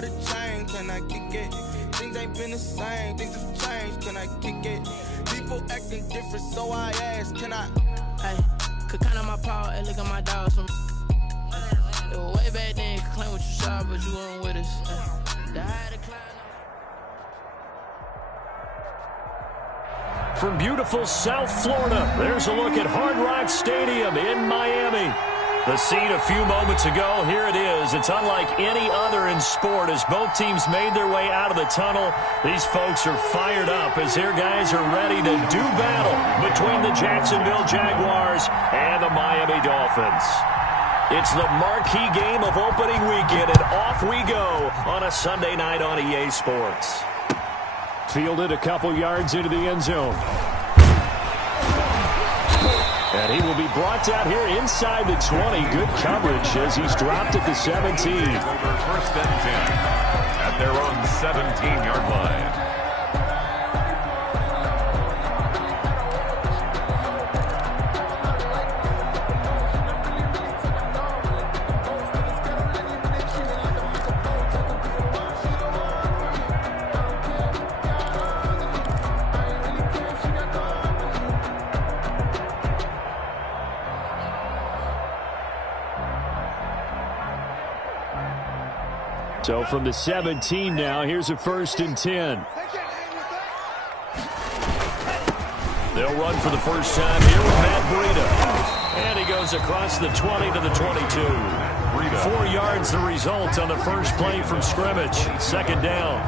for the change, can I kick it? Things ain't been the same, things have changed, can I kick it? People acting different, so I ask, can I? Hey, could count on my power, hey, look at my dogs from. It was way back then, you could claim what you saw, but you weren't with us. The higher the climb. From beautiful South Florida, there's a look at Hard Rock Stadium in Miami. The scene a few moments ago, here it is. It's unlike any other in sport as both teams made their way out of the tunnel. These folks are fired up as their guys are ready to do battle between the Jacksonville Jaguars and the Miami Dolphins. It's the marquee game of opening weekend, and off we go on a Sunday night on EA Sports. Fielded a couple yards into the end zone. And he will be brought down here inside the 20. Good coverage as he's dropped at the 17. Over 1st and 10 at their own 17-yard line. So from the 17 now, here's a 1st and 10. They'll run for the first time here with Matt Breida. And he goes across the 20 to the 22. 4 yards the result on the first play from scrimmage. 2nd down.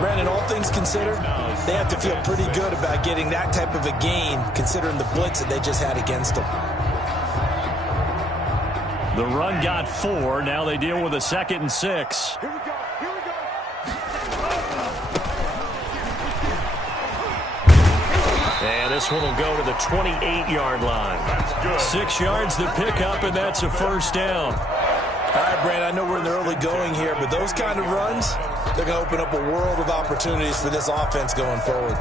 Brandon, all things considered, they have to feel pretty good about getting that type of a gain considering the blitz that they just had against them. The run got 4. Now they deal with a 2nd and 6. Here we go. Here we go. And this one will go to the 28-yard line. 6 yards to pick up, and that's a 1st down. All right, Brandon, I know we're in the early going here, but those kind of runs, they're going to open up a world of opportunities for this offense going forward.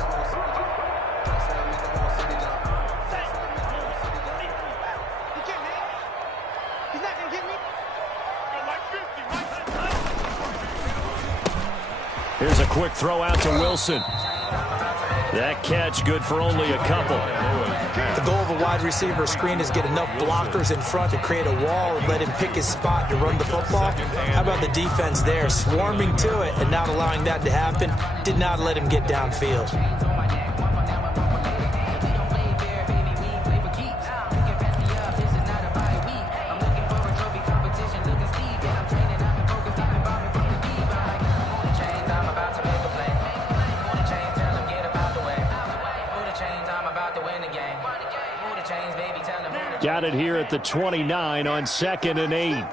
Here's a quick throw out to Wilson. That catch good for only a couple. The goal of a wide receiver screen is get enough blockers in front to create a wall and let him pick his spot to run the football. How about the defense there, swarming to it and not allowing that to happen? Did not let him get downfield. Got it here at the 29 on 2nd and 8.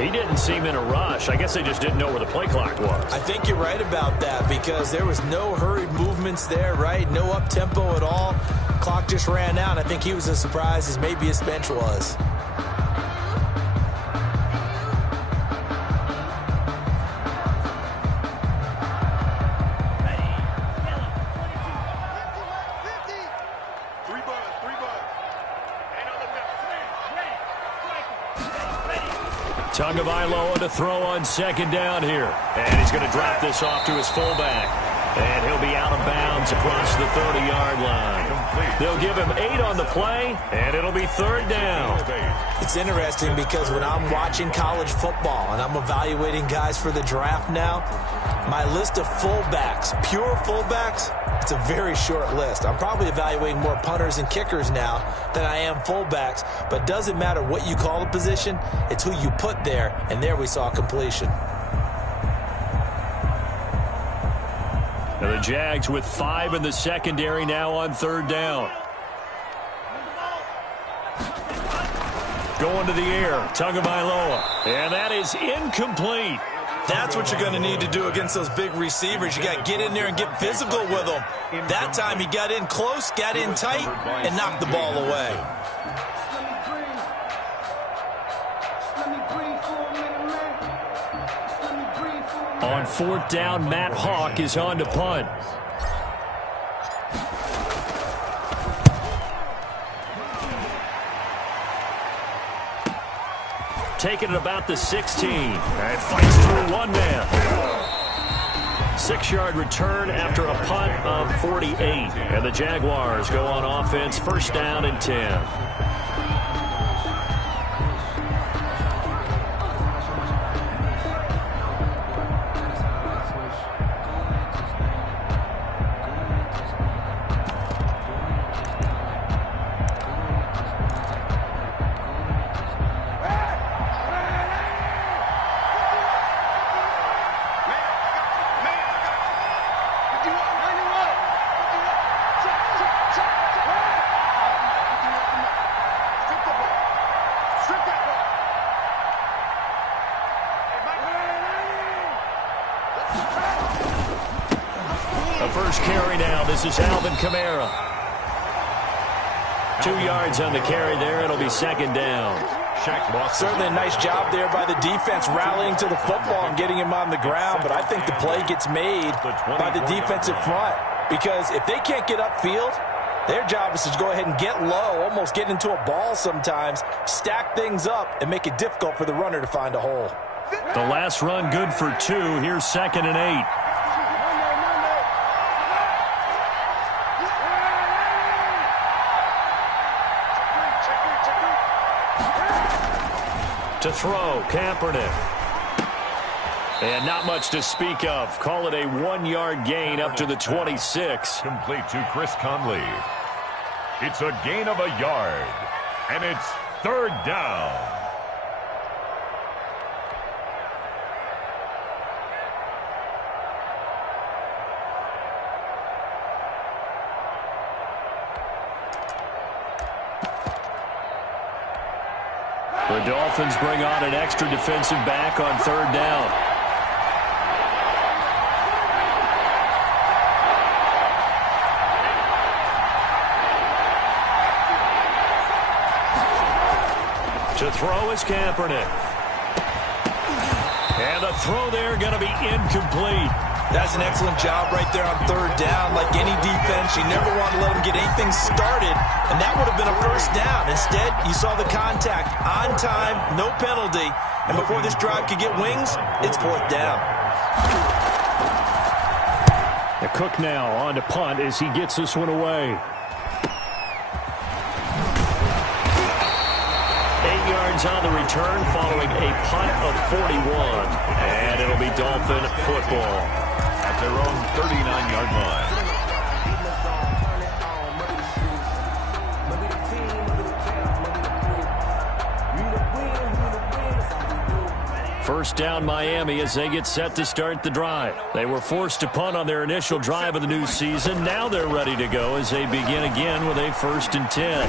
He didn't seem in a rush. I guess they just didn't know where the play clock was. I think you're right about that because there was no hurried movements there, right? No up-tempo at all. Clock just ran out. I think he was as surprised as maybe his bench was. Tagovailoa to throw on 2nd down here. And he's going to drop this off to his fullback. And he'll be out of bounds across the 30-yard line. They'll give him 8 on the play, and it'll be 3rd down. It's interesting because when I'm watching college football and I'm evaluating guys for the draft now, my list of fullbacks, pure fullbacks, it's a very short list. I'm probably evaluating more punters and kickers now than I am fullbacks, but it doesn't matter what you call a position, it's who you put there, and there we saw completion. And the Jags with 5 in the secondary now on 3rd down. Going to the air, Tagovailoa. And that is incomplete. That's what you're going to need to do against those big receivers. You got to get in there and get physical with them. That time he got in close, got in tight, and knocked the ball away. On 4th down, Matt Hawk is on to punt. Taking it about the 16. And fights through one man. 6-yard return after a punt of 48. And the Jaguars go on offense, 1st down and 10. First carry now. This is Alvin Kamara. 2 yards on the carry there. It'll be 2nd down. Certainly a nice job there by the defense rallying to the football and getting him on the ground. But I think the play gets made by the defensive front. Because if they can't get upfield, their job is to go ahead and get low, almost get into a ball sometimes, stack things up, and make it difficult for the runner to find a hole. The last run good for 2. Here's 2nd and 8. To throw, Kaepernick. And not much to speak of. Call it a 1-yard gain up to the 26. Complete to Chris Conley. It's a gain of a yard. And it's 3rd down. The Dolphins bring on an extra defensive back on 3rd down. To throw is Kaepernick. And the throw there going to be incomplete. That's an excellent job right there on 3rd down. Like any defense, you never want to let them get anything started, and that would have been a 1st down. Instead, you saw the contact on time, no penalty, and before this drive could get wings, it's 4th down. The Cook now on to punt as he gets this one away. 8 yards on the return following a punt of 41, and it'll be Dolphin football. At their own 39-yard line. 1st down Miami as they get set to start the drive. They were forced to punt on their initial drive of the new season. Now they're ready to go as they begin again with a 1st and 10.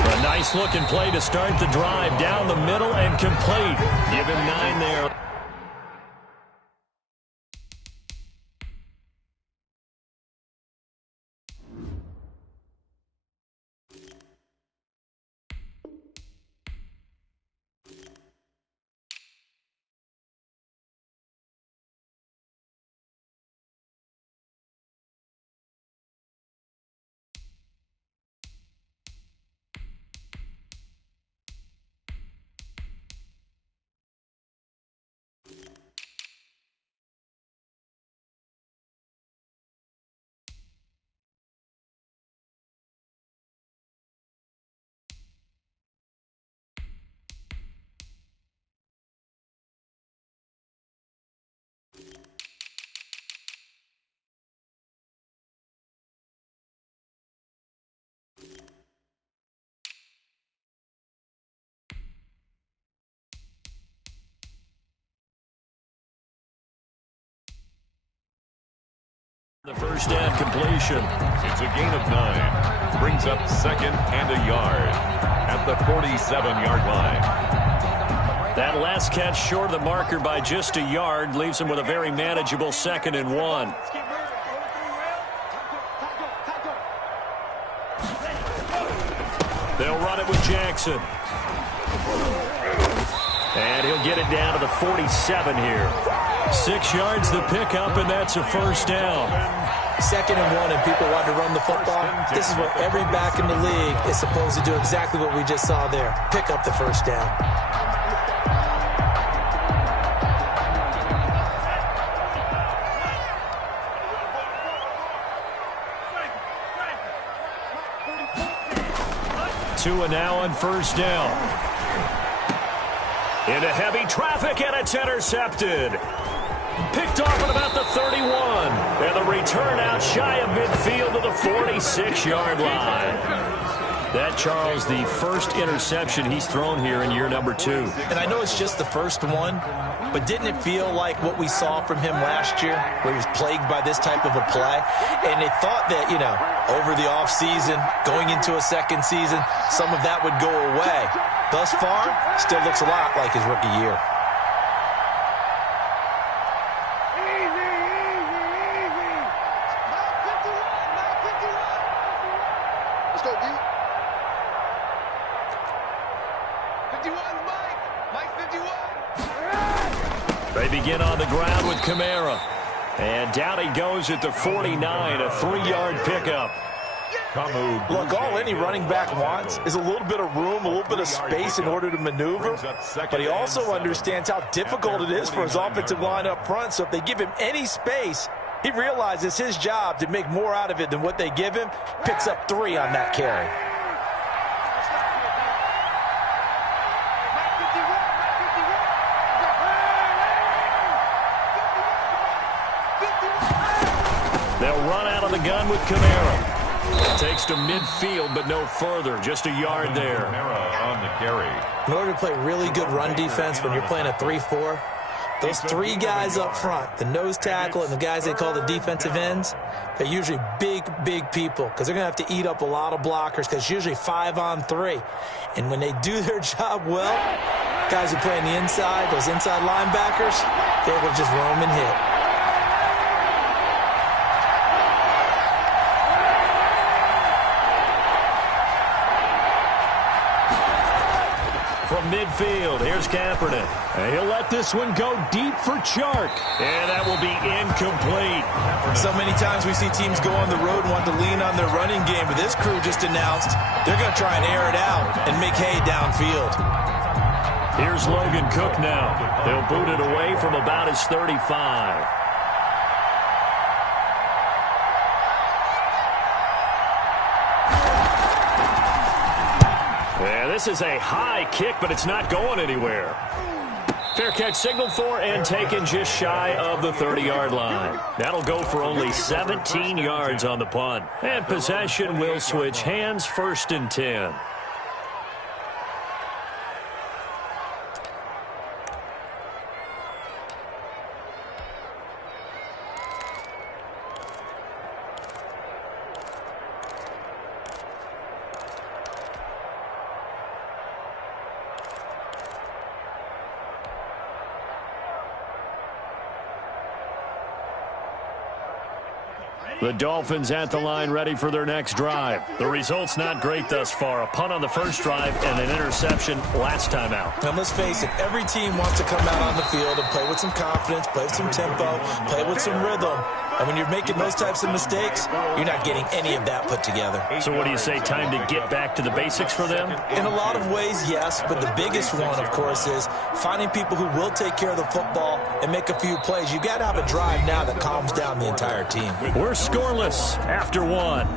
A nice-looking play to start the drive down the middle and complete. Give him 9 there. The 1st down completion. It's a gain of 9. Brings up 2nd and a yard at the 47-yard line. That last catch short of the marker by just a yard leaves him with a very manageable 2nd and 1. They'll run it with Jackson. And he'll get it down to the 47 here. 6 yards the pickup, and that's a first down. 2nd and 1, and people want to run the football. This is what every back in the league is supposed to do, exactly what we just saw there. Pick up the first down. Tua now on first down. Into heavy traffic, and it's intercepted. Picked off at about the 31. And the return out shy of midfield to the 46-yard line. That, Charles, the first interception he's thrown here in year number 2. And I know it's just the first one, but didn't it feel like what we saw from him last year, where he was plagued by this type of a play? And they thought that, you know, over the offseason, going into a second season, some of that would go away. Thus far, still looks a lot like his rookie year. Let's go, D. 51, Mike 51. They begin on the ground with Kamara. And down he goes at the 49, a 3-yard pickup. Look, all any running back wants is a little bit of room, a little bit of space in order to maneuver. But he also understands how difficult it is for his offensive line up front. So if they give him any space, he realizes his job to make more out of it than what they give him. Picks up 3 on that carry. They'll run out of the gun with Kamara. Takes to midfield, but no further. Just a yard there. On the carry. In order to play really good run defense when you're playing a 3-4, those 3 guys up front, the nose tackle and the guys they call the defensive ends, they're usually big people because they're going to have to eat up a lot of blockers because it's usually 5 on 3. And when they do their job well, guys who play on the inside, those inside linebackers, they will just roam and hit. From midfield, here's Kaepernick. And he'll let this one go deep for Chark. And that will be incomplete. So many times we see teams go on the road and want to lean on their running game, but this crew just announced they're going to try and air it out and make hay downfield. Here's Logan Cook now. They'll boot it away from about his 35. Yeah, this is a high kick, but it's not going anywhere. Fair catch signaled for and taken just shy of the 30-yard line. That'll go for only 17 yards on the punt. And possession will switch hands, 1st and 10. The Dolphins at the line ready for their next drive. The result's not great thus far. A punt on the first drive and an interception last time out. Now, let's face it, every team wants to come out on the field and play with some confidence, play with some tempo, play with some rhythm. And when you're making those types of mistakes, you're not getting any of that put together. So what do you say, time to get back to the basics for them? In a lot of ways, yes, but the biggest one, of course, is finding people who will take care of the football and make a few plays. You got to have a drive now that calms down the entire team. We're scoreless after 1.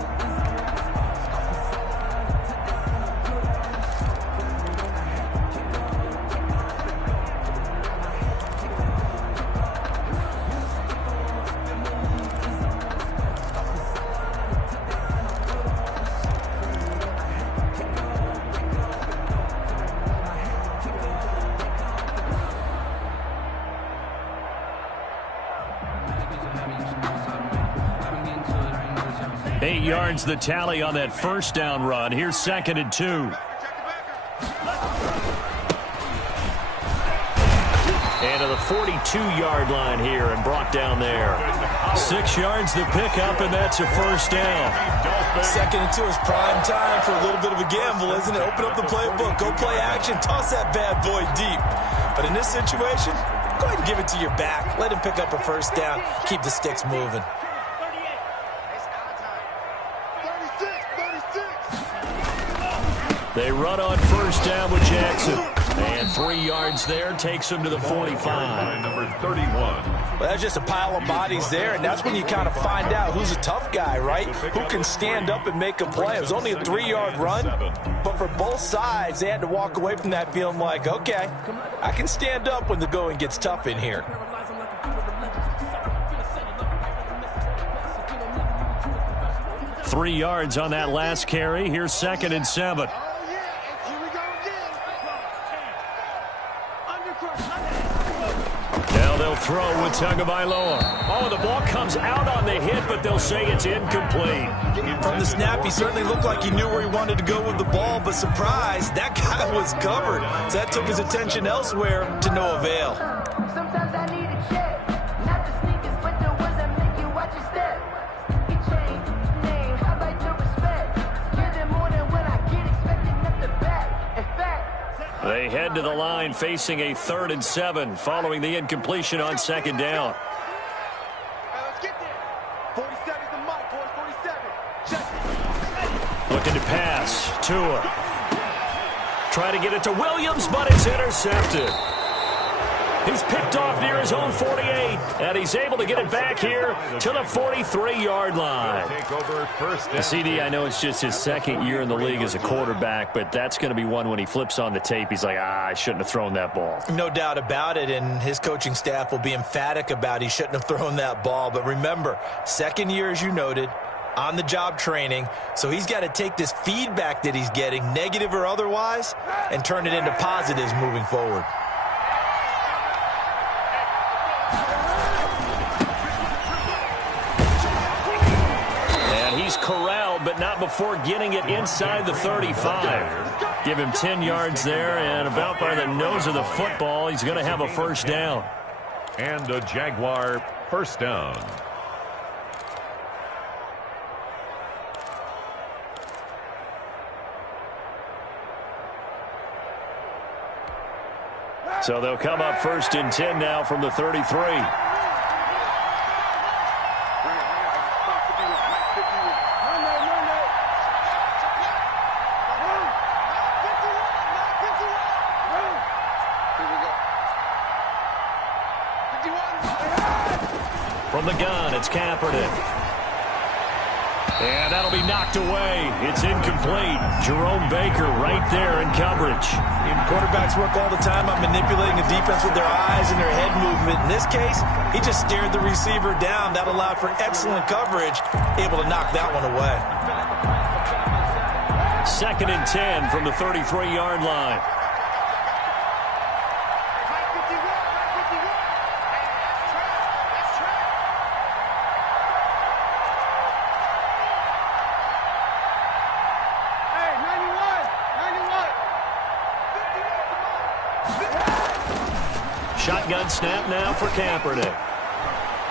Yards the tally on that first down run. Here's 2nd and 2. And to the 42-yard line here and brought down there. 6 yards the pickup, and that's a first down. 2nd and 2 is prime time for a little bit of a gamble, isn't it? Open up the playbook, go play action, toss that bad boy deep. But in this situation, go ahead and give it to your back. Let him pick up a first down. Keep the sticks moving. 36. They run on first down with Jackson. And 3 yards there takes him to the 45. Number 31. Well, that's just a pile of bodies there, and that's when you kind of find out who's a tough guy, right? Who can stand up and make a play. It was only a 3-yard run, but for both sides, they had to walk away from that feeling like, okay, I can stand up when the going gets tough in here. Three yards on that last carry. Here's 2nd and 7. Now they'll throw with Tagovailoa. Oh, the ball comes out on the hit, but they'll say it's incomplete. From the snap, he certainly looked like he knew where he wanted to go with the ball, but surprise, that guy was covered. So that took his attention elsewhere to no avail. Sometimes I need a check, not the sneakers, but the ones that make you watch your step. He changed name, how about your respect? Give them more than when I get expected up the back. In fact, They head to the line facing a 3rd and 7 following the incompletion on 2nd down. Let's get there. 47's the mark, boys. 47. Looking to pass. Tua. Try to get it to Williams, but it's intercepted. He's picked off near his own 48, and he's able to get it back here to the 43-yard line. Take over first down. CD, I know it's just his 2nd year in the league as a quarterback, but that's going to be one when he flips on the tape. He's like, I shouldn't have thrown that ball. No doubt about it, and his coaching staff will be emphatic about he shouldn't have thrown that ball. But remember, 2nd year, as you noted, on-the-job training, so he's got to take this feedback that he's getting, negative or otherwise, and turn it into positives moving forward. He's corralled, but not before getting it inside the 35. Give him 10 yards there, and about by the nose of the football, he's going to have a first down. And a Jaguar first down. So they'll come up 1st and 10 now from the 33. From the gun, it's Kaepernick. And that'll be knocked away. It's incomplete. Jerome Baker right there in coverage. Quarterbacks work all the time on manipulating the defense with their eyes and their head movement. In this case, he just stared the receiver down. That allowed for excellent coverage, able to knock that one away. 2nd and 10 from the 33-yard line. Shotgun snap now for Kaepernick.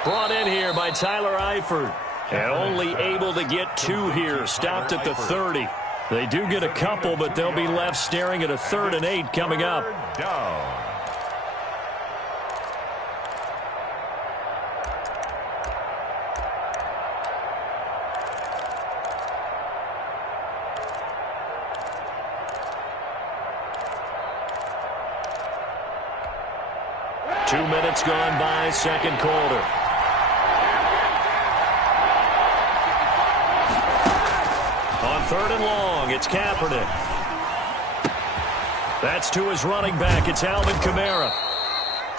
Brought in here by Tyler Eifert. And only able to get 2 here. Stopped at the 30. They do get a couple, but they'll be left staring at a 3rd and 8 coming up. Down. Two minutes gone by, 2nd quarter. On 3rd and long, it's Kaepernick. That's to his running back. It's Alvin Kamara.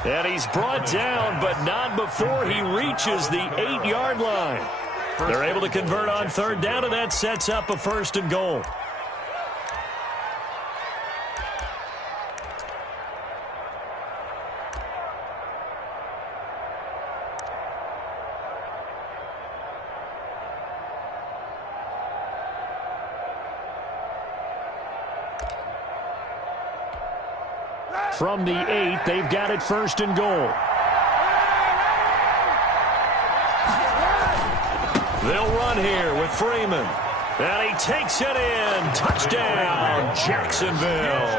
And he's brought down, but not before he reaches the 8-yard line. They're able to convert on 3rd down, and that sets up a 1st and goal. From the 8, they've got it 1st and goal. They'll run here with Freeman. And he takes it in. Touchdown, Jacksonville.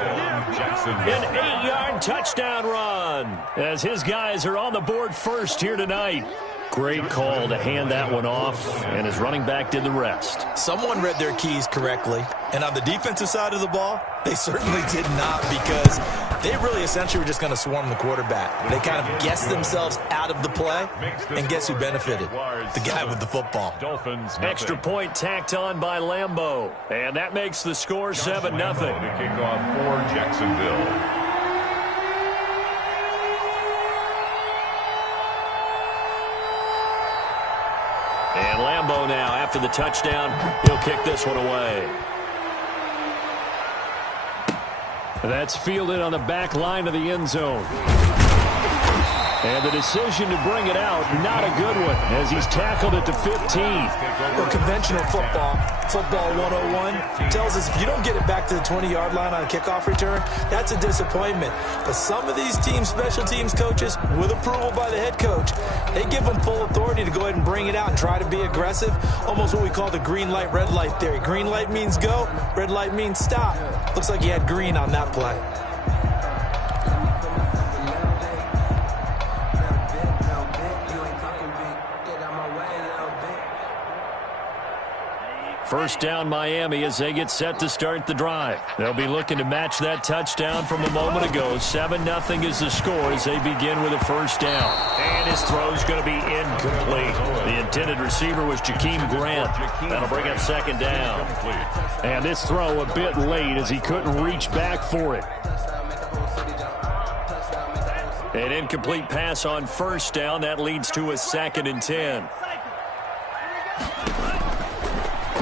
An 8-yard touchdown run. run as his guys are on the board first here tonight. Great call to hand that one off, and his running back did the rest. Someone read their keys correctly, and on the defensive side of the ball, they certainly did not, because they really essentially were just going to swarm the quarterback. They kind of guessed themselves out of the play, and guess who benefited? The guy with the football. Extra point tacked on by Lambeau, and that makes the score 7-0. To kick off for Jacksonville. And Lambeau now, after the touchdown, he'll kick this one away. That's fielded on the back line of the end zone. And the decision to bring it out, not a good one, as he's tackled it to 15. Well, conventional football 101, tells us if you don't get it back to the 20-yard line on a kickoff return, that's a disappointment. But some of these special teams coaches, with approval by the head coach, they give them full authority to go ahead and bring it out and try to be aggressive, almost what we call the green light, red light theory. Green light means go, red light means stop. Looks like he had green on that play. First down, Miami, as they get set to start the drive. They'll be looking to match that touchdown from a moment ago. 7-0 is the score as they begin with a first down. And his throw's going to be incomplete. The intended receiver was Jakeem Grant. That'll bring up second down. And this throw a bit late as he couldn't reach back for it. An incomplete pass on first down. That leads to a 2nd and 10.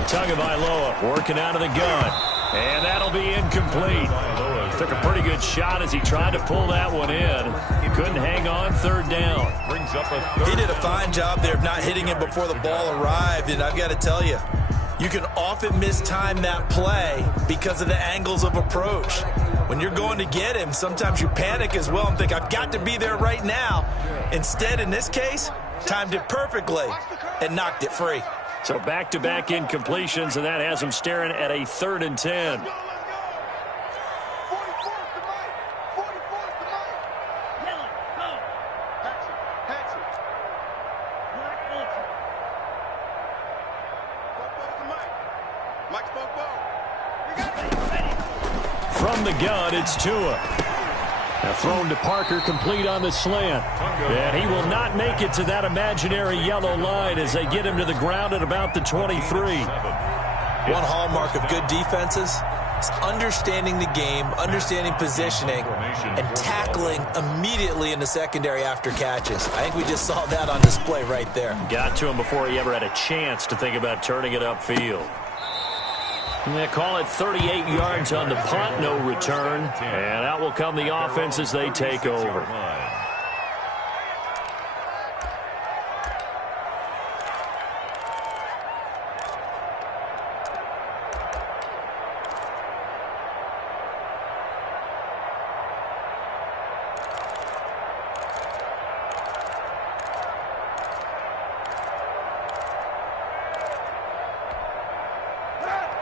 Tagovailoa working out of the gun. And that'll be incomplete. Took a pretty good shot as he tried to pull that one in. He couldn't hang on. Third down. He did a fine job there of not hitting it before the ball arrived. And I've got to tell you, you can often mistime that play because of the angles of approach. When you're going to get him, sometimes you panic as well and think, I've got to be there right now. Instead, in this case, timed it perfectly and knocked it free. So back-to-back incompletions, and that has him staring at a 3rd and 10. From the gun, it's Tua. Now thrown to Parker, complete on the slant. And he will not make it to that imaginary yellow line as they get him to the ground at about the 23. One hallmark of good defenses is understanding the game, understanding positioning, and tackling immediately in the secondary after catches. I think we just saw that on display right there. Got to him before he ever had a chance to think about turning it upfield. And they call it 38 yards on the punt, no return. And out will come the offense as they take over.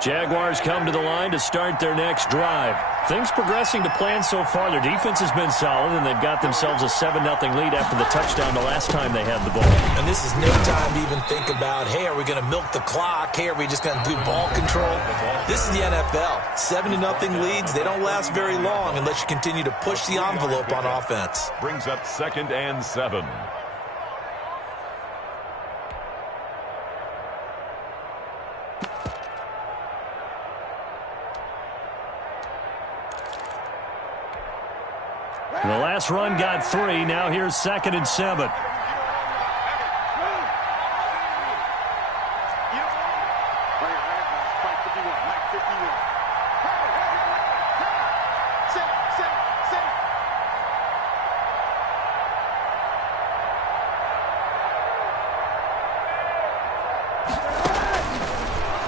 Jaguars come to the line to start their next drive. Things progressing to plan so far. Their defense has been solid, and they've got themselves a 7-0 lead after the touchdown the last time they had the ball. And this is no time to even think about, hey, are we going to milk the clock? Hey, are we just going to do ball control? This is the NFL. 7-0 leads, they don't last very long unless you continue to push the envelope on offense. Brings up 2nd and 7. The last run got 3. Now here's 2nd and 7.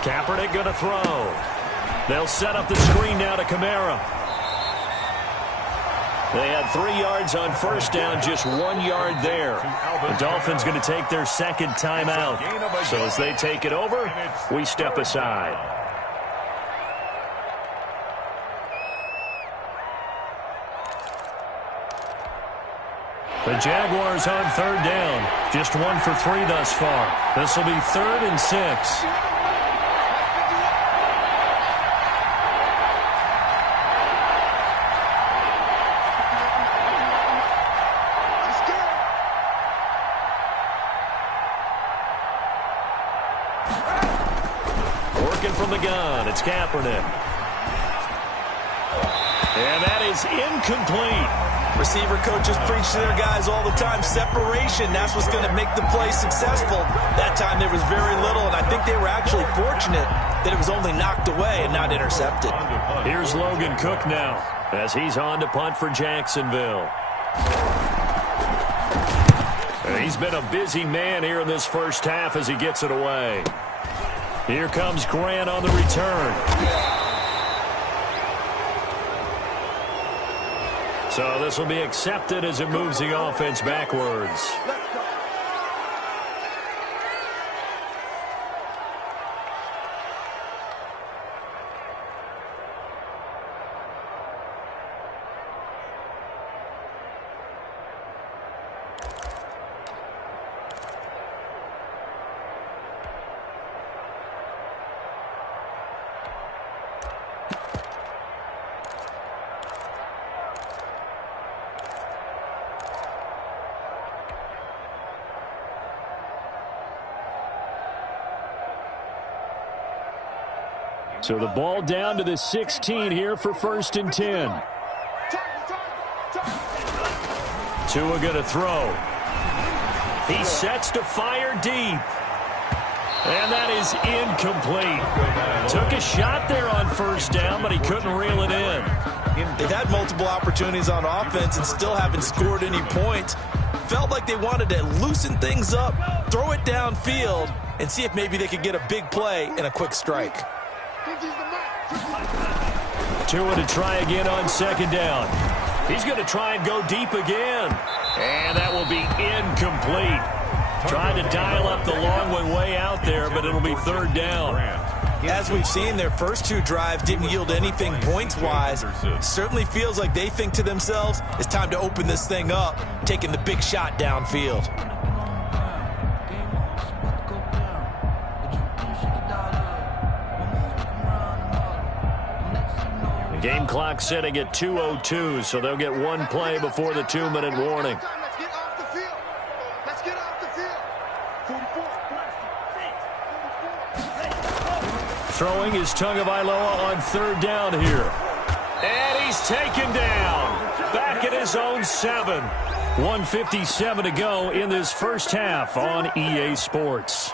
Kaepernick going to throw. They'll set up the screen now to Kamara. They had 3 yards on first down, just 1 yard there. The Dolphins going to take their second timeout. So as they take it over, we step aside. The Jaguars on third down. Just 1 for 3 thus far. This will be 3rd and 6. Working from the gun, it's Kaepernick. And that is incomplete. Receiver coaches preach to their guys all the time. Separation, that's what's going to make the play successful. That time there was very little, and I think they were actually fortunate that it was only knocked away and not intercepted. Here's Logan Cook now as he's on to punt for Jacksonville. And he's been a busy man here in this first half as he gets it away. Here comes Grant on the return. So this will be accepted as it moves the offense backwards. So the ball down to the 16 here for 1st and 10. Tua going to throw. He sets to fire deep. And that is incomplete. Took a shot there on 1st down, but he couldn't reel it in. They've had multiple opportunities on offense and still haven't scored any points. Felt like they wanted to loosen things up, throw it downfield, and see if maybe they could get a big play and a quick strike. Tua to try again on 2nd down. He's going to try and go deep again. And that will be incomplete. Trying to dial up the long one way out there, but it'll be 3rd down. As we've seen, their first 2 drives didn't yield anything points-wise. Certainly feels like they think to themselves, it's time to open this thing up, taking the big shot downfield. Game clock setting at 2:02, so they'll get 1 play before the 2-minute warning. Let's get off the field. Let's get off the field. 44. Throwing is Tagovailoa on 3rd down here. And he's taken down. Back at his own 7. 1:57 to go in this first half on EA Sports.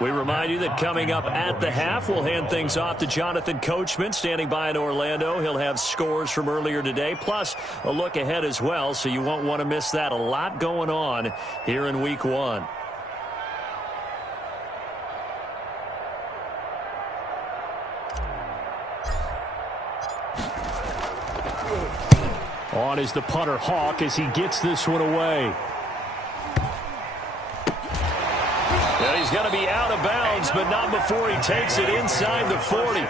We remind you that coming up at the half, we'll hand things off to Jonathan Coachman standing by in Orlando. He'll have scores from earlier today, plus a look ahead as well, so you won't want to miss that. A lot going on here in Week 1. On is the punter Hawk as he gets this one away. And he's going to be out of bounds, but not before he takes it inside the 40. 10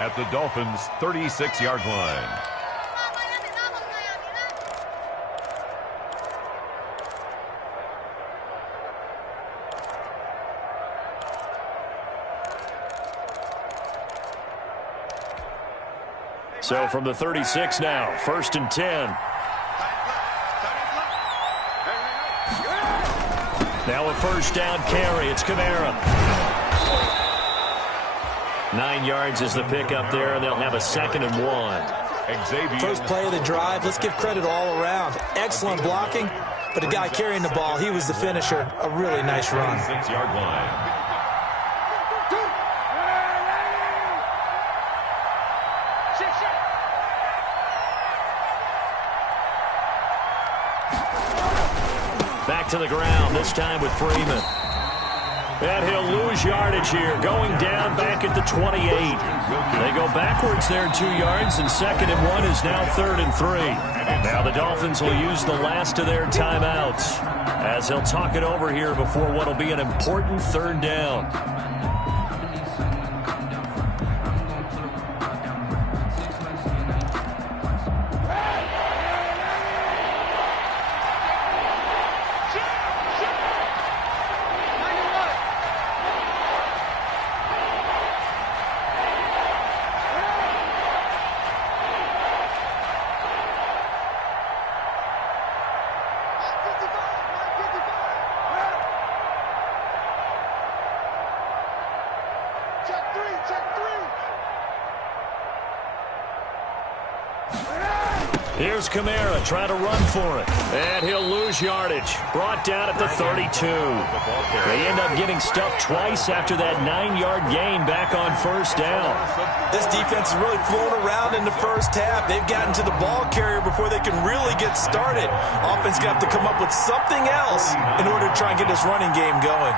at the Dolphins' 36-yard line. So from the 36 now, 1st and 10. Now a 1st down carry. It's Kamara. 9 yards is the pickup there, and they'll have a 2nd and 1. First play of the drive. Let's give credit all around. Excellent blocking, but the guy carrying the ball, he was the finisher. A really nice run. 6-yard line. Back to the ground, this time with Freeman. And he'll lose yardage here, going down back at the 28. They go backwards there 2 yards, and 2nd and 1 is now 3rd and 3. Now the Dolphins will use the last of their timeouts as they'll talk it over here before what will be an important 3rd down. Here's Kamara trying to run for it. And he'll lose yardage. Brought down at the 32. They end up getting stuffed twice after that 9-yard gain back on first down. This defense is really flown around in the first half. They've gotten to the ball carrier before they can really get started. Offense going to have to come up with something else in order to try and get this running game going.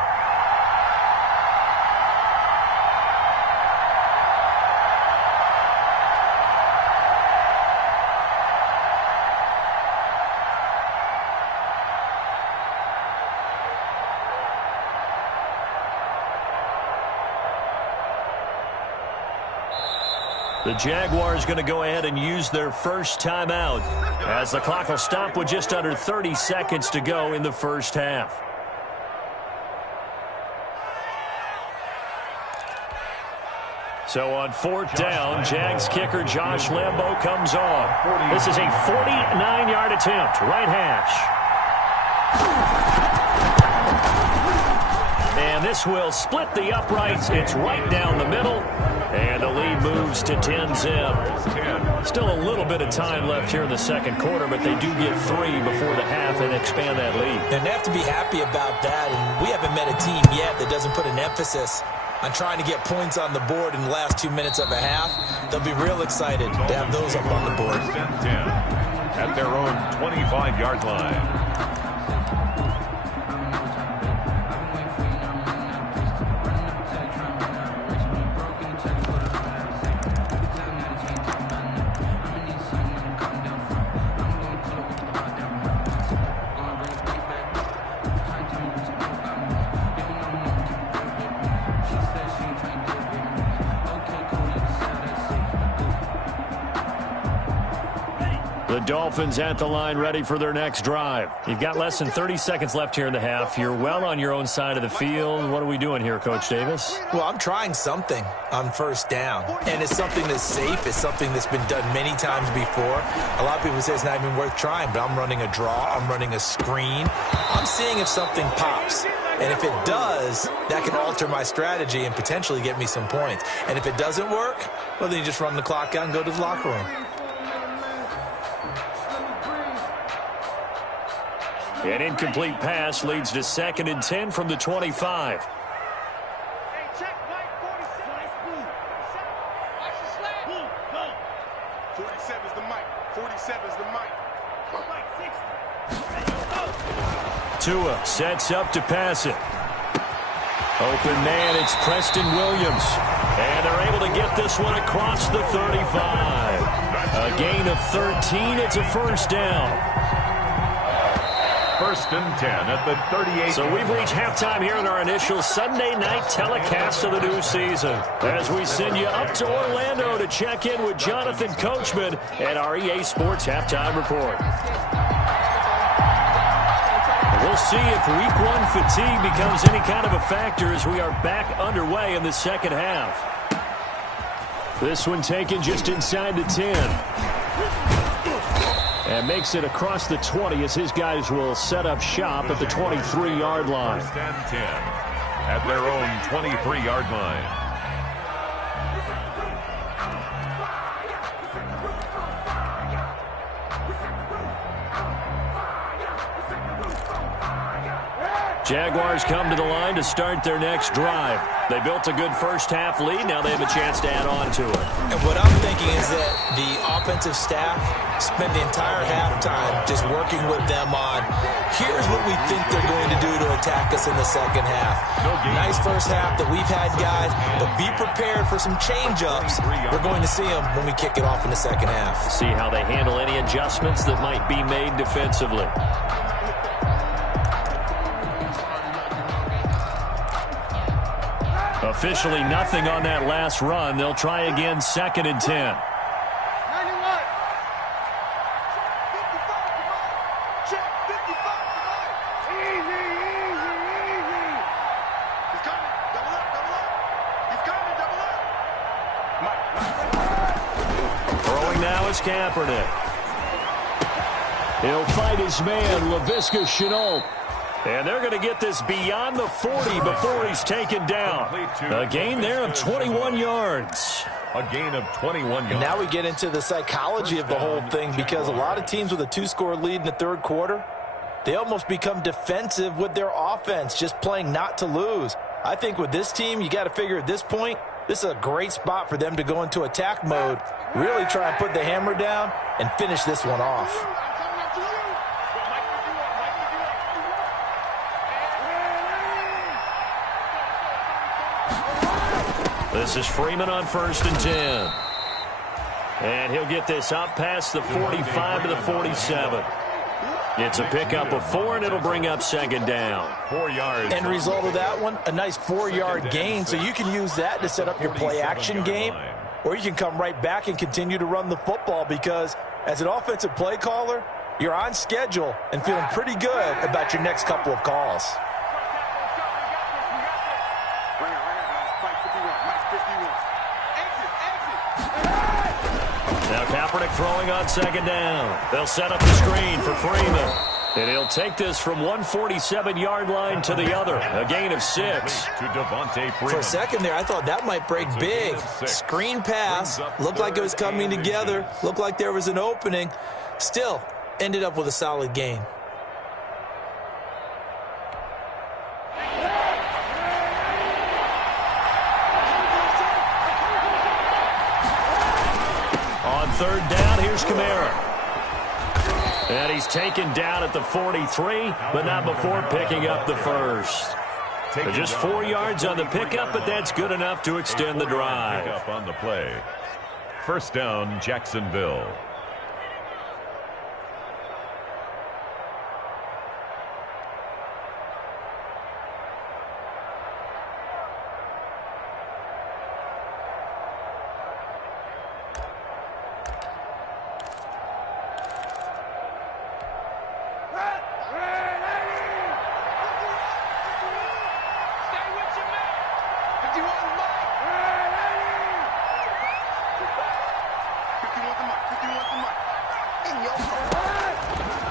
The Jaguars going to go ahead and use their first timeout as the clock will stop with just under 30 seconds to go in the first half. So on fourth down, Jags kicker Josh Lambo comes on. This is a 49-yard attempt, right hash. And this will split the uprights. It's right down the middle. And the lead moves to 10-zip. Still a little bit of time left here in the second quarter, but they do get 3 before the half and expand that lead. And they have to be happy about that. And we haven't met a team yet that doesn't put an emphasis on trying to get points on the board in the last 2 minutes of a half. They'll be real excited to have those up on the board. At their own 25-yard line. Dolphins at the line ready for their next drive. You've got less than 30 seconds left here in the half. You're well on your own side of the field. What are we doing here, Coach Davis? Well, I'm trying something on first down, and it's something that's safe. It's something that's been done many times before. A lot of people say it's not even worth trying, but I'm running a draw. I'm running a screen. I'm seeing if something pops. And if it does, that can alter my strategy and potentially get me some points. And if it doesn't work, well, then you just run the clock out and go to the locker room. An incomplete pass leads to 2nd and 10 from the 25. Hey, check, Mike, 47's the mic. 47's the mic. Tua sets up to pass it. Open man, it's Preston Williams. And they're able to get this one across the 35. A gain of 13. It's a first down. 1st and 10 at the 38. So we've reached halftime here in our initial Sunday night telecast of the new season. As we send you up to Orlando to check in with Jonathan Coachman at our EA Sports Halftime Report. We'll see if Week 1 fatigue becomes any kind of a factor as we are back underway in the second half. This one taken just inside the 10. And makes it across the 20 as his guys will set up shop at the 23-yard line. 1st and 10 at their own 23-yard line. Jaguars come to the line to start their next drive. They built a good first half lead. Now they have a chance to add on to it. And what I'm thinking is that the offensive staff spent the entire halftime just working with them on, here's what we think they're going to do to attack us in the second half. Nice first half that we've had, guys, but be prepared for some change-ups. We're going to see them when we kick it off in the second half. See how they handle any adjustments that might be made defensively. Officially nothing on that last run. They'll try again 2nd and 10. 91. Check 55. Easy. He's coming. Double up. He's coming. Double up. Throwing now is Kaepernick. He'll fight his man, Laviska Shenault. And they're going to get this beyond the 40 before he's taken down. A gain there of 21 yards. A gain of 21 yards. And now we get into the psychology of the whole thing, because a lot of teams with a 2-score lead in the third quarter, they almost become defensive with their offense, just playing not to lose. I think with this team, you got to figure at this point, this is a great spot for them to go into attack mode, really try and put the hammer down and finish this one off. This is Freeman on 1st and 10. And he'll get this up past the 45 to the 47. It's a pickup of 4, and it'll bring up 2nd down. 4 yards. End result of that one, a nice 4-yard gain. So you can use that to set up your play-action game, or you can come right back and continue to run the football, because as an offensive play caller, you're on schedule and feeling pretty good about your next couple of calls. Now Kaepernick throwing on 2nd down. They'll set up the screen for Freeman. And he'll take this from 147-yard line to the other. A gain of 6. For a second there, I thought that might break big. Screen pass. Looked like it was coming together. Looked like there was an opening. Still, ended up with a solid gain. On 3rd down, here's Kamara. And he's taken down at the 43, but not before picking up the first. Just 4 yards on the pickup, but that's good enough to extend the drive. Up on the play. 1st down, Jacksonville.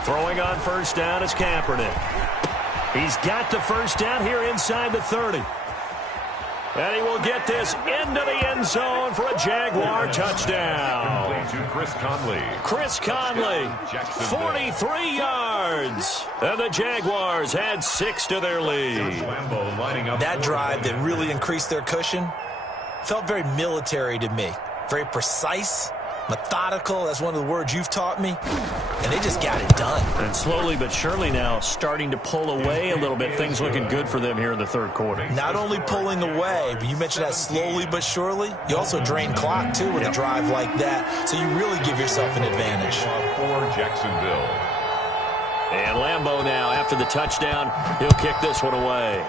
Throwing on 1st down is Kaepernick. He's got the 1st down here inside the 30. And he will get this into the end zone for a Jaguar touchdown. To Chris Conley. Chris Conley, 43 yards. And the Jaguars add 6 to their lead. That drive that really increased their cushion felt very military to me. Very precise, methodical. That's one of the words you've taught me. And they just got it done. And slowly but surely now starting to pull away a little bit. Things looking good for them here in the third quarter. Not only pulling away, but you mentioned that slowly but surely. You also drain clock, too, with a drive like that. So you really give yourself an advantage. For Jacksonville. And Lambeau now, after the touchdown, he'll kick this one away.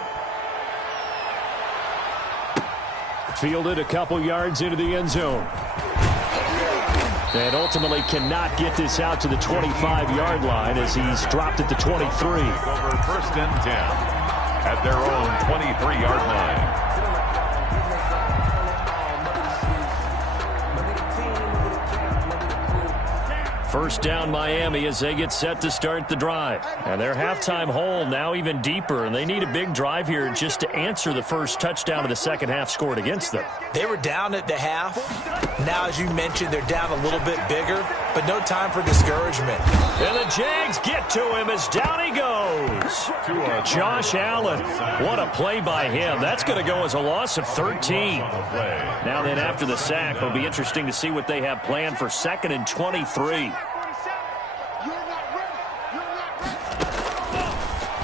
Fielded a couple yards into the end zone. And ultimately cannot get this out to the 25-yard line as he's dropped at the 23. Over 1st and 10 at their own 23-yard line. First down Miami as they get set to start the drive. And their halftime hole now even deeper, and they need a big drive here just to answer the first touchdown of the second half scored against them. They were down at the half. Now, as you mentioned, they're down a little bit bigger, but no time for discouragement. And the Jags get to him as down he goes. Josh Allen, what a play by him. That's going to go as a loss of 13. Now then, after the sack, it'll be interesting to see what they have planned for 2nd and 23.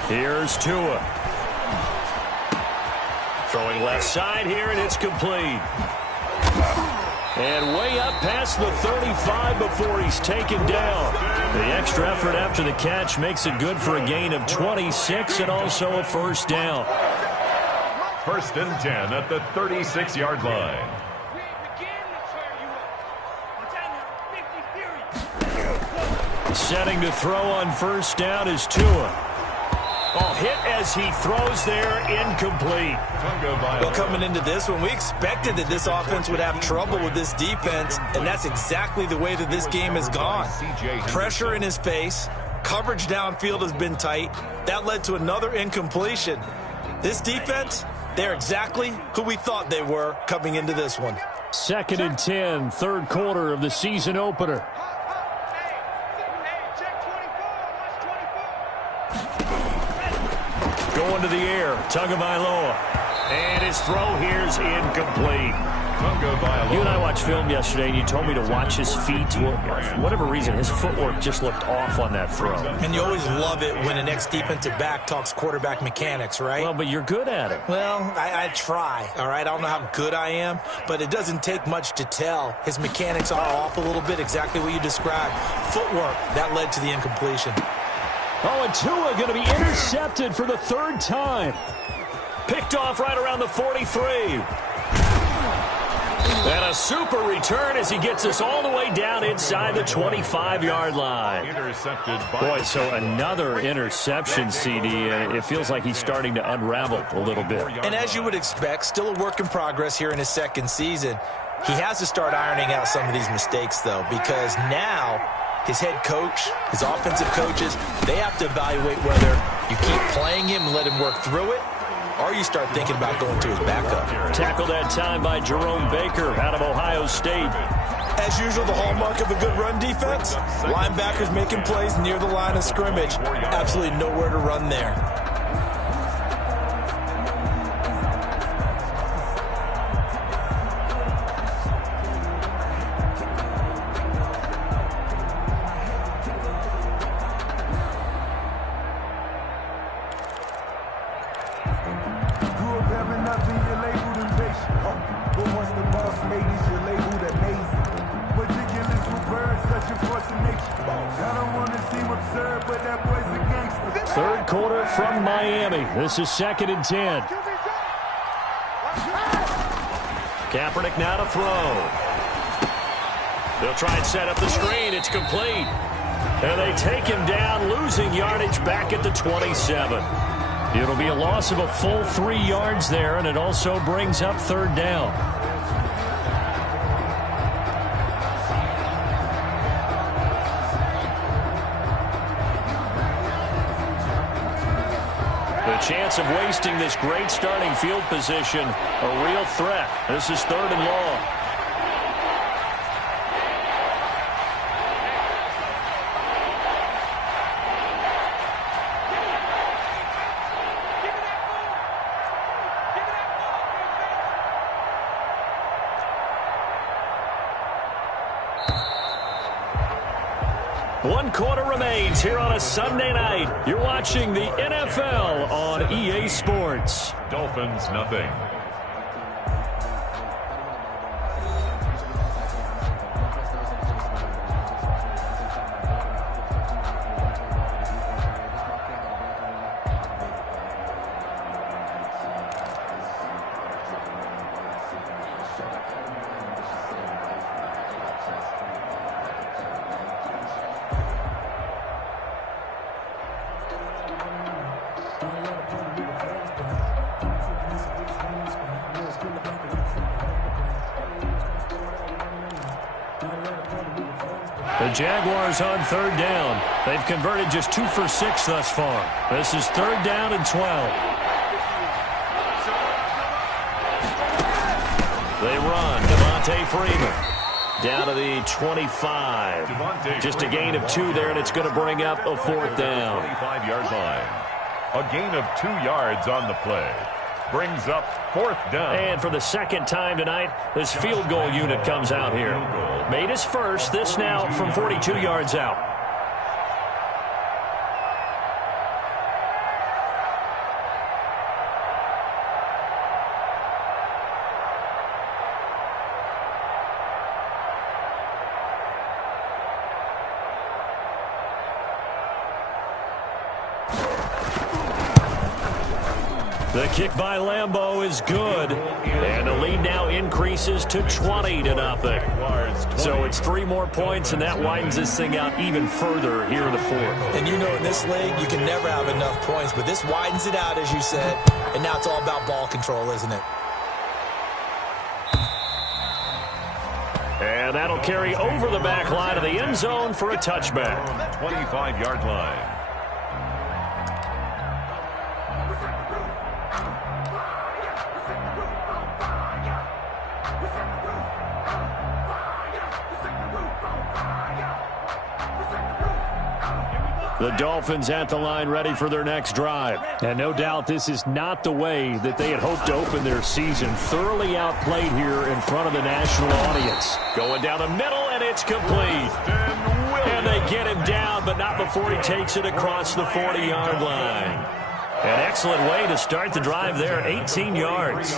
Here's Tua. Throwing left side here, and it's complete. And way up past the 35 before he's taken down. The extra effort after the catch makes it good for a gain of 26 and also a first down. 1st and 10 at the 36-yard line. Setting to throw on first down is Tua. Oh, hit as he throws there, incomplete. Well, coming into this one, we expected that this offense would have trouble with this defense, and that's exactly the way that this game has gone. Pressure in his face, coverage downfield has been tight. That led to another incompletion. This defense, they're exactly who we thought they were coming into this one. 2nd and 10, third quarter of the season opener. Going to the air, Tagovailoa. And his throw here's incomplete. You and I watched film yesterday, and you told me to watch his feet. Well, for whatever reason, his footwork just looked off on that throw. And you always love it when an ex-defensive back talks quarterback mechanics, right? Well, but you're good at it. Well, I try, all right? I don't know how good I am, but it doesn't take much to tell. His mechanics are off a little bit, exactly what you described. Footwork, that led to the incompletion. Oh, and Tua going to be intercepted for the 3rd time. Picked off right around the 43. And a super return as he gets us all the way down inside the 25-yard line. Intercepted by Boy, so another interception, CD. It feels like he's starting to unravel a little bit. And as you would expect, still a work in progress here in his 2nd season. He has to start ironing out some of these mistakes, though, because now his head coach, his offensive coaches, they have to evaluate whether you keep playing him and let him work through it, or you start thinking about going to his backup. Tackled that time by Jerome Baker out of Ohio State. As usual, the hallmark of a good run defense, linebackers making plays near the line of scrimmage. Absolutely nowhere to run there. Third quarter from Miami. This is 2nd and 10. Kaepernick now to throw. They'll try and set up the screen. It's complete. And they take him down, losing yardage back at the 27. It'll be a loss of a full 3 yards there, and it also brings up 3rd down. The chance of wasting this great starting field position, a real threat. This is 3rd and long. One quarter remains here on a Sunday night. You're watching the NFL on EA Sports. Dolphins, nothing. The Jaguars on 3rd down. They've converted just 2 for 6 thus far. This is 3rd down and 12. They run. Devontae Freeman down to the 25. Just a gain of 2 there, and it's going to bring up a 4th down. 25-yard line. A gain of 2 yards on the play. Brings up 4th down. And for the 2nd time tonight, this field goal unit comes out here. Made his first. This now from 42 yards out. The kick by Lambeau is good. And the lead now increases to 20-0. So it's 3 more points, and that widens this thing out even further here in the 4th. And you know in this league, you can never have enough points, but this widens it out, as you said. And now it's all about ball control, isn't it? And that'll carry over the back line of the end zone for a touchback. 25-yard line. The Dolphins at the line ready for their next drive. And no doubt this is not the way that they had hoped to open their season. Thoroughly outplayed here in front of the national audience. Going down the middle, and it's complete. And they get him down, but not before he takes it across the 40-yard line. An excellent way to start the drive there, 18 yards.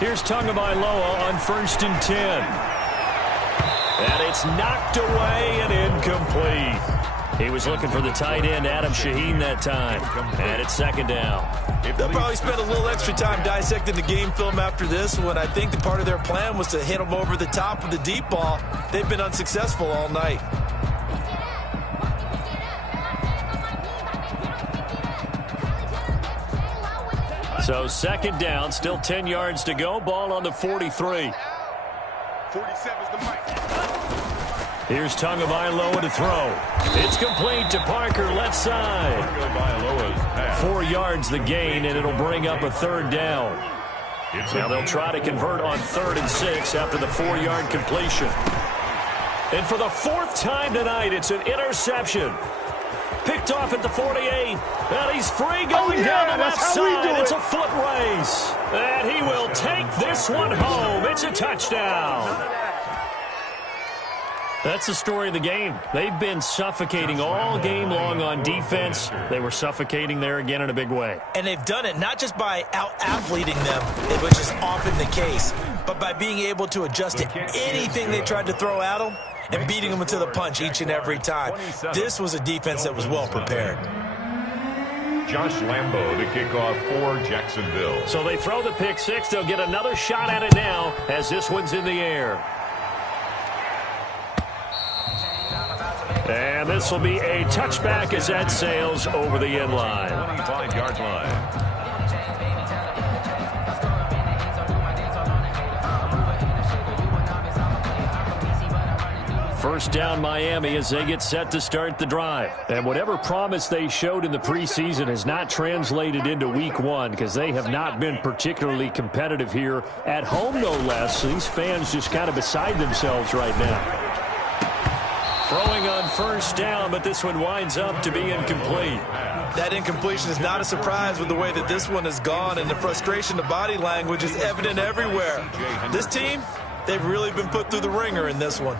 Here's Tagovailoa on 1st and 10. And it's knocked away and incomplete. He was looking for the tight end, Adam Shaheen, that time. And it's 2nd down. They'll probably spend a little extra time dissecting the game film after this one. I think the part of their plan was to hit them over the top of the deep ball. They've been unsuccessful all night. So 2nd down, still 10 yards to go. Ball on the 43. 47's the mic. Here's Tagovailoa to throw. It's complete to Parker, left side. 4 yards the gain, and it'll bring up a 3rd down. Now they'll try to convert on 3rd and 6 after the 4-yard completion. And for the 4th time tonight, it's an interception. Picked off at the 48, and he's free going down the left side. It's a foot race, and he will take this one home. It's a touchdown. That's the story of the game. They've been suffocating all game long on defense. They were suffocating there again in a big way. And they've done it not just by out-athleting them, which is often the case, but by being able to adjust to anything they tried to throw at them and beating them into the punch each and every time. This was a defense that was well prepared. Josh Lambo to kick off for Jacksonville. So they throw the pick six. They'll get another shot at it now as this one's in the air. And this will be a touchback as that sails over the end line. 25-yard line. First down Miami as they get set to start the drive. And whatever promise they showed in the preseason has not translated into week one because they have not been particularly competitive here at home, no less. These fans just kind of beside themselves right now. Throwing on first down, but this one winds up to be incomplete. That incompletion is not a surprise with the way that this one has gone, and the frustration, the body language is evident everywhere. This team, they've really been put through the ringer in this one.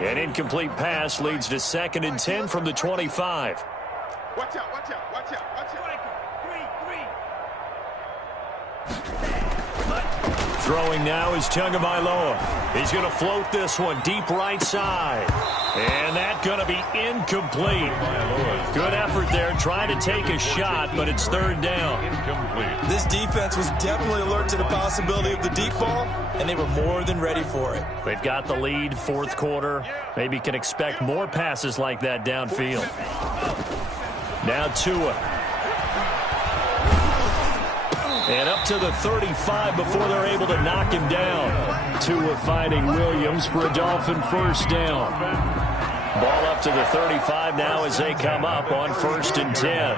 An incomplete pass leads to 2nd and 10 from the 25. Watch out, watch out, watch out, watch out. Throwing now is Tagovailoa. He's going to float this one deep right side. And that's going to be incomplete. Good effort there, trying to take a shot, but it's 3rd down. Incomplete. This defense was definitely alert to the possibility of the deep ball, and they were more than ready for it. They've got the lead, 4th quarter. Maybe can expect more passes like that downfield. Now Tua. And up to the 35 before they're able to knock him down. Tua finding Williams for a Dolphin first down. Ball up to the 35 now as they come up on 1st and 10.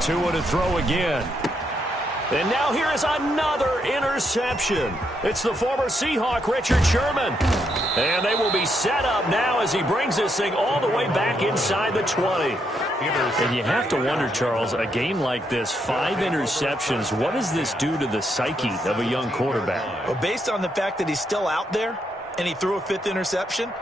Tua to throw again. And now here is another interception. It's the former Seahawk, Richard Sherman. And they will be set up now as he brings this thing all the way back inside the 20. And you have to wonder, Charles, a game like this, 5 interceptions, what does this do to the psyche of a young quarterback? Well, based on the fact that he's still out there and he threw a 5th interception,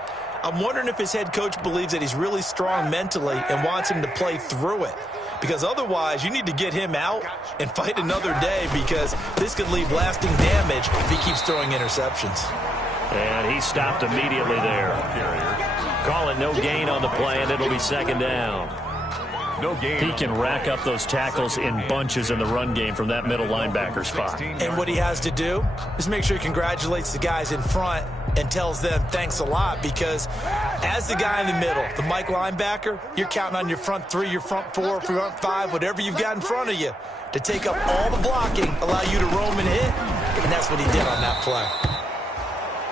I'm wondering if his head coach believes that he's really strong mentally and wants him to play through it. Because otherwise, you need to get him out and fight another day because this could leave lasting damage if he keeps throwing interceptions. And he stopped immediately there. Call it no gain on the play, and it'll be 2nd down. No gain. He can rack up those tackles in bunches in the run game from that middle linebacker spot. And what he has to do is make sure he congratulates the guys in front and tells them thanks a lot, because as the guy in the middle, the Mike linebacker, you're counting on your front three, your front four, front five, whatever you've got in front of you to take up all the blocking, allow you to roam and hit, and that's what he did on that play.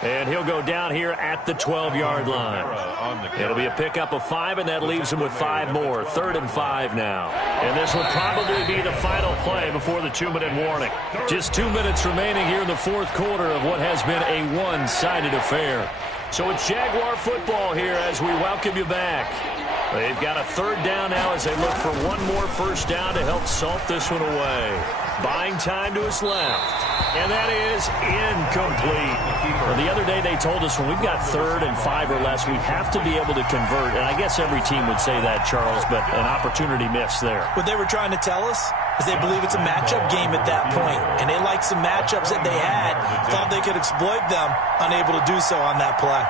And he'll go down here at the 12-yard line. It'll be a pickup of 5, and that leaves him with 5 more. 3rd and 5 now. And this will probably be the final play before the 2-minute warning. Just 2 minutes remaining here in the 4th quarter of what has been a one-sided affair. So it's Jaguar football here as we welcome you back. They've got a 3rd down now as they look for one more first down to help salt this one away. Buying time to his left. And that is incomplete. Well, the other day they told us when we've got 3rd and 5 or less, we have to be able to convert. And I guess every team would say that, Charles, but an opportunity missed there. What they were trying to tell us is they believe it's a matchup game at that point. And they liked some matchups that they had, thought they could exploit them, unable to do so on that play.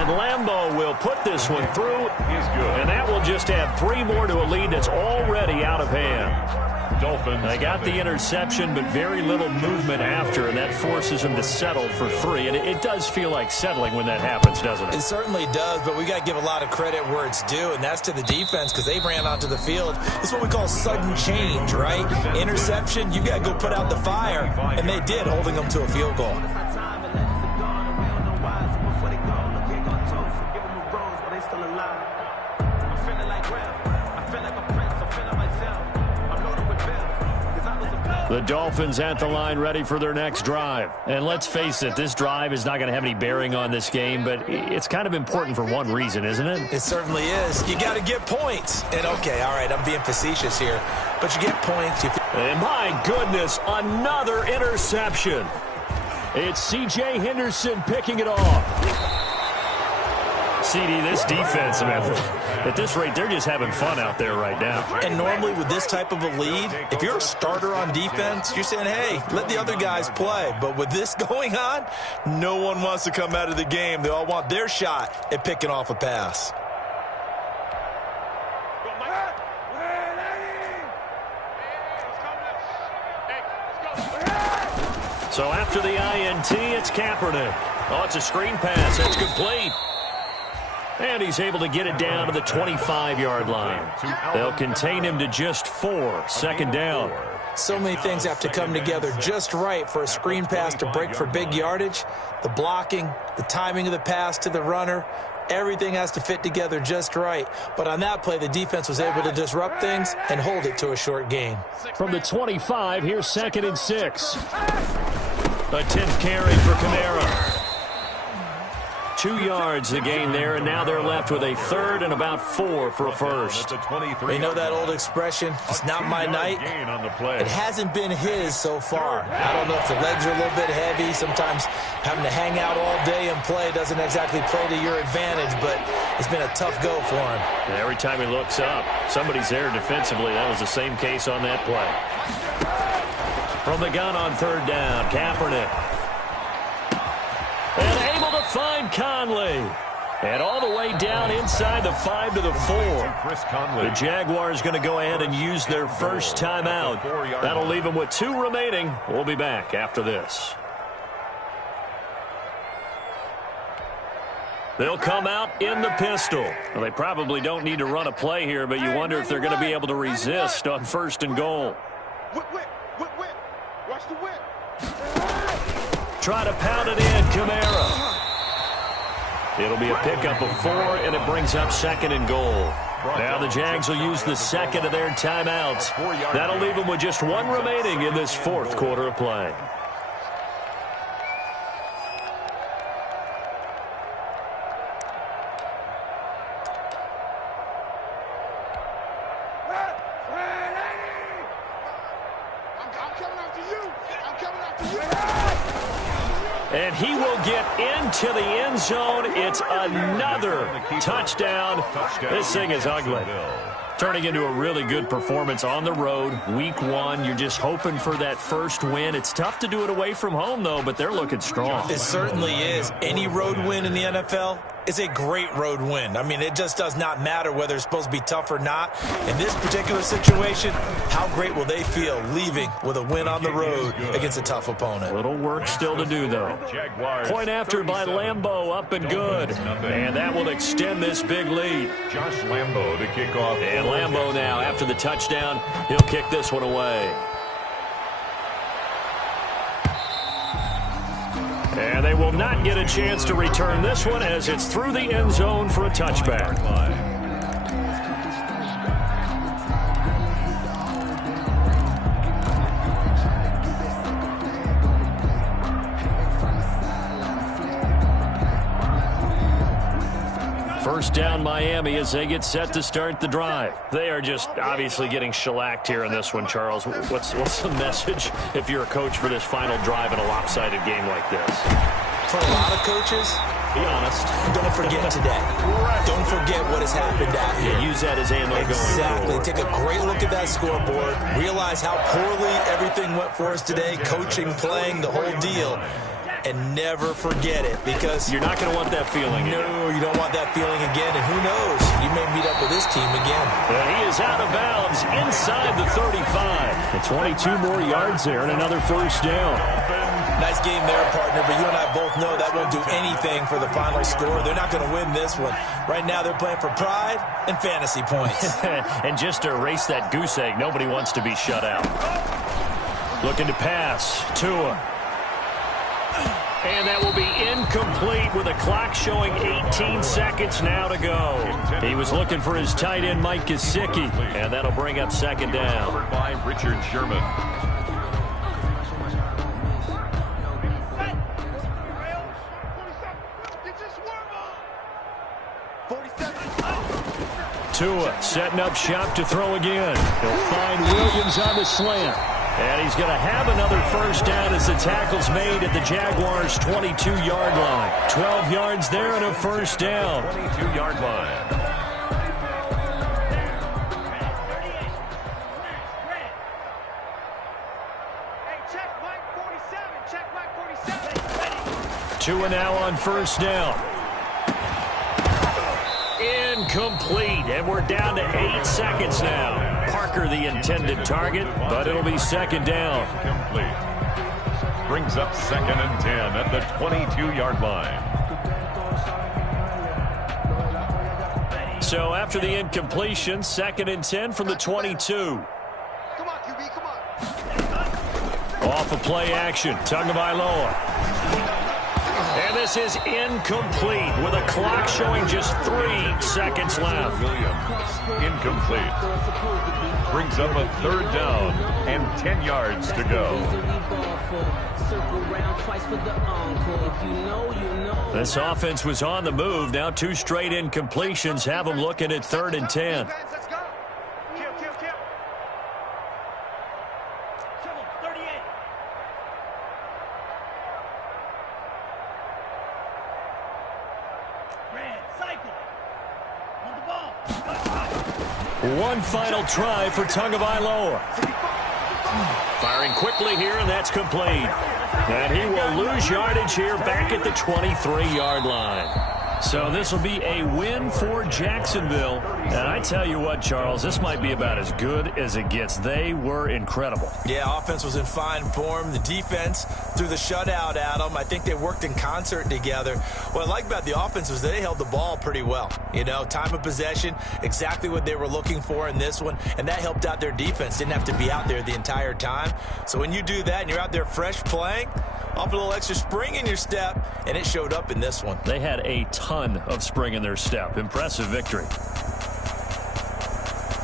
And Lambeau will put this one through, and that will just add 3 more to a lead that's already out of hand. They got the interception, but very little movement after, and that forces them to settle for 3. And it does feel like settling when that happens, doesn't it? It certainly does, but we got to give a lot of credit where it's due, and that's to the defense, because they ran onto the field. This is what we call sudden change, right? Interception, you got to go put out the fire, and they did, holding them to a field goal. The Dolphins at the line ready for their next drive. And let's face it, this drive is not going to have any bearing on this game, but it's kind of important for one reason, isn't it? It certainly is. You got to get points. And, okay, all right, I'm being facetious here, but you get points. And my goodness, another interception. It's C.J. Henderson picking it off. CD, this defense, man, at this rate, they're just having fun out there right now. And normally with this type of a lead, if you're a starter on defense, you're saying, hey, let the other guys play. But with this going on, no one wants to come out of the game. They all want their shot at picking off a pass. So after the INT, it's Kaepernick. Oh, it's a screen pass. That's complete. And he's able to get it down to the 25-yard line. They'll contain him to just 4. 2nd down. So many things have to come together just right for a screen pass to break for big yardage. The blocking, the timing of the pass to the runner, everything has to fit together just right. But on that play, the defense was able to disrupt things and hold it to a short gain. From the 25, here's 2nd and 6. A 10th carry for Kamara. 2 yards the gain there, and now they're left with a 3rd and about 4 for a first. You know that old expression, it's not my night? It hasn't been his so far. I don't know if the legs are a little bit heavy. Sometimes having to hang out all day and play doesn't exactly play to your advantage, but it's been a tough go for him. And every time he looks up, somebody's there defensively. That was the same case on that play. From the gun on 3rd down, Kaepernick. And able to find Conley. And all the way down inside the 5 to the 4. The Jaguars going to go ahead and use their first timeout. That'll leave them with 2 remaining. We'll be back after this. They'll come out in the pistol. Well, they probably don't need to run a play here, but you wonder if they're going to be able to resist on 1st and goal. Watch the whip. Try to pound it in, Kamara. It'll be a pickup of 4, and it brings up 2nd and goal. Now the Jags will use the 2nd of their timeouts. That'll leave them with just 1 remaining in this 4th quarter of play. And he will get into the end zone. It's another touchdown. This thing is ugly. Turning into a really good performance on the road. Week 1, you're just hoping for that first win. It's tough to do it away from home, though, but they're looking strong. It certainly is. Any road win in the NFL is a great road win. I mean, it just does not matter whether it's supposed to be tough or not. In this particular situation, how great will they feel leaving with a win on the road against a tough opponent? Little work still to do, though. Point after by Lambeau, up and good. And that will extend this big lead. Josh Lambeau to kick off. And Lambeau now, after the touchdown, he'll kick this one away. And they will not get a chance to return this one as it's through the end zone for a touchback. First down Miami as they get set to start the drive. They are just obviously getting shellacked here in this one, Charles. What's the message if you're a coach for this final drive in a lopsided game like this? For a lot of coaches, be honest. Don't forget today. Don't forget what has happened out here. Yeah, use that as ammo going forward. Take a great look at that scoreboard. Realize how poorly everything went for us today. Coaching, playing, the whole deal. And never forget it, because you're not going to want that feeling again. No, you don't want that feeling again, and who knows? You may meet up with this team again. He is out of bounds inside the 35. And 22 more yards there and another first down. Nice game there, partner, but you and I both know that won't do anything for the final score. They're not going to win this one. Right now they're playing for pride and fantasy points. And just to erase that goose egg, nobody wants to be shut out. Looking to pass. Tua. And that will be incomplete with a clock showing 18 seconds now to go. He was looking for his tight end, Mike Gesicki, and that'll bring up second down. Covered by Richard Sherman. Tua setting up shop to throw again. He'll find Williams on the slant. And he's going to have another first down as the tackle's made at the Jaguars' 22-yard line. 12 yards there and a first down. 22-yard line. Tua now on first down. Incomplete, and we're down to 8 seconds now. Parker the intended target, but it'll be second down. Complete. Brings up second and 10 at the 22-yard line. So after the incompletion, second and 10 from the 22. Come on, QB, come on. Off of play action, Tagovailoa. And this is incomplete with a clock showing just 3 seconds left. Williams, incomplete. Brings up a third down and 10 yards to go. This offense was on the move. Now 2 straight incompletions have them looking at 3rd and 10. Let's go. Kill. 38. Cycle. On the ball. One final try for Tagovailoa. Firing quickly here, and that's complete. And he will lose yardage here back at the 23-yard line. So this will be a win for Jacksonville. And I tell you what, Charles, this might be about as good as it gets. They were incredible. Yeah, offense was in fine form. The defense threw the shutout at them. I think they worked in concert together. What I like about the offense was they held the ball pretty well. You know, time of possession, exactly what they were looking for in this one. And that helped out their defense. Didn't have to be out there the entire time. So when you do that and you're out there fresh playing, off a little extra spring in your step, and it showed up in this one. They had a ton of spring in their step. Impressive victory.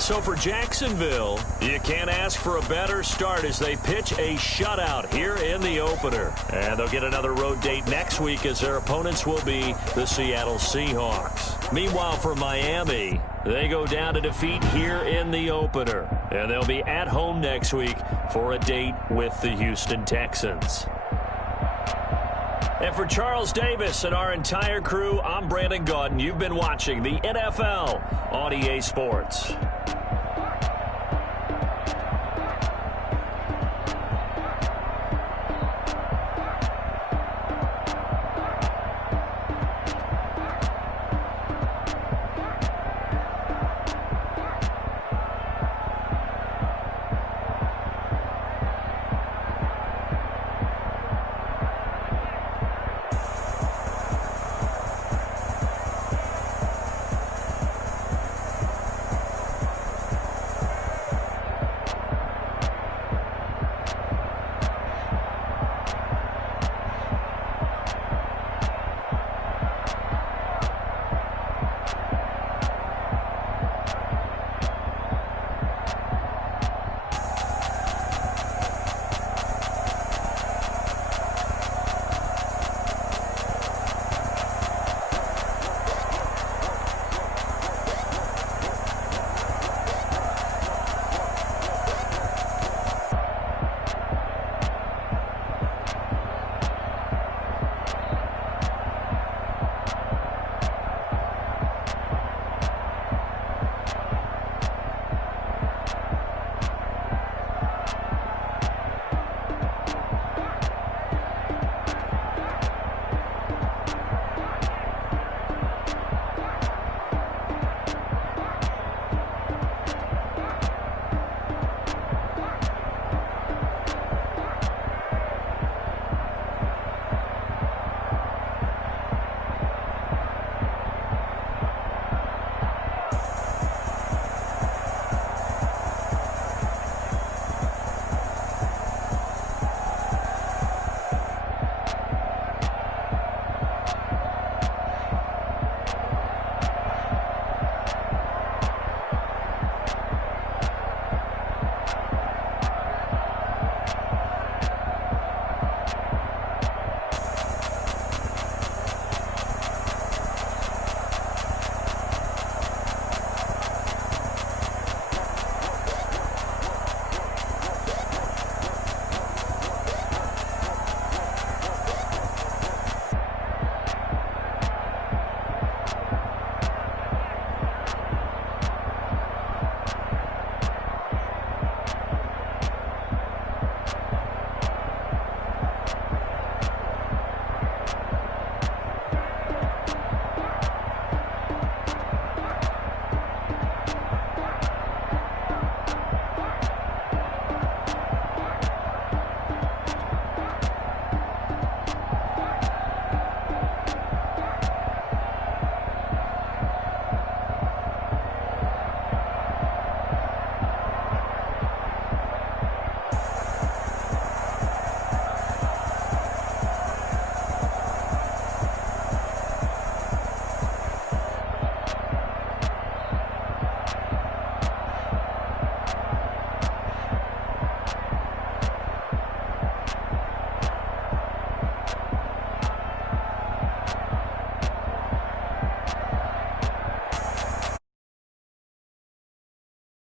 So for Jacksonville, you can't ask for a better start as they pitch a shutout here in the opener. And they'll get another road date next week as their opponents will be the Seattle Seahawks. Meanwhile, for Miami, they go down to defeat here in the opener. And they'll be at home next week for a date with the Houston Texans. And for Charles Davis and our entire crew, I'm Brandon Gaudin. You've been watching the NFL on EA Sports.